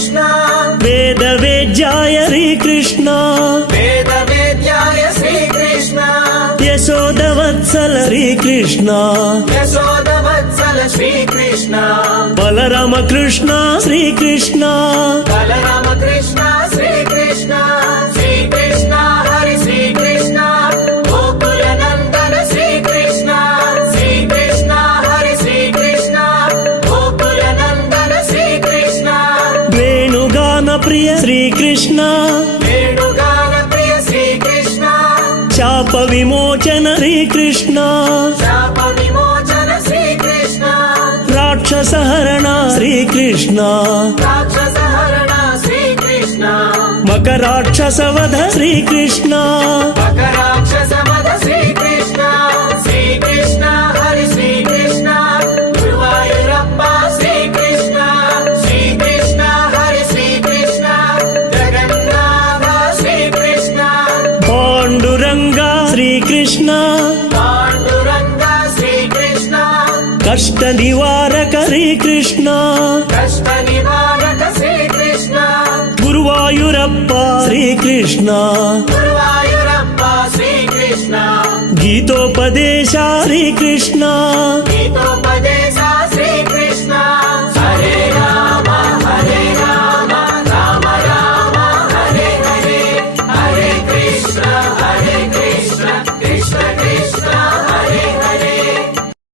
श्रीकृष्ण वेदवेद्याय श्रीकृष्ण वेदवेद्याय श्रीकृष्ण यशोदवत्सल श्रीकृष्ण यशोदवत्सल श्रीकृष्ण बलराम कृष्ण श्रीकृष्ण बलराम कृष्ण श्रीकृष्ण श्रीकृष्ण हरि श्रीकृष्ण गोकुलनन्दन श्रीकृष्ण श्रीकृष्ण हरि श्रीकृष्ण गोकुलनन्दन श्रीकृष्ण वेणुगान प्रिय श्रीकृष्ण वेणुगान प्रिय श्रीकृष्ण शाप विमोचन श्रीकृष्ण शाप विमोचन श्रीकृष्ण राक्षसहरण श्रीकृष्ण राक्षसहरण श्रीकृष्ण मकराक्षसवध श्रीकृष्ण मकराक्षसवध श्रीकृष्ण श्रीकृष्ण हरि श्रीकृष्ण गुरुवायूरप्प श्रीकृष्ण श्रीकृष्ण हरि श्रीकृष्ण जगन्नाथ श्रीकृष्ण पाण्डुरङ्ग श्रीकृष्ण पाण्डुरङ्ग श्रीकृष्ण कष्ट निवारक श्रीकृष्ण कष्ट निवारक श्रीकृष्ण गुरुवायूरप्प श्रीकृष्ण गुरुवायूरप्प श्रीकृष्ण गीतोपदेश श्रीकृष्ण गीतो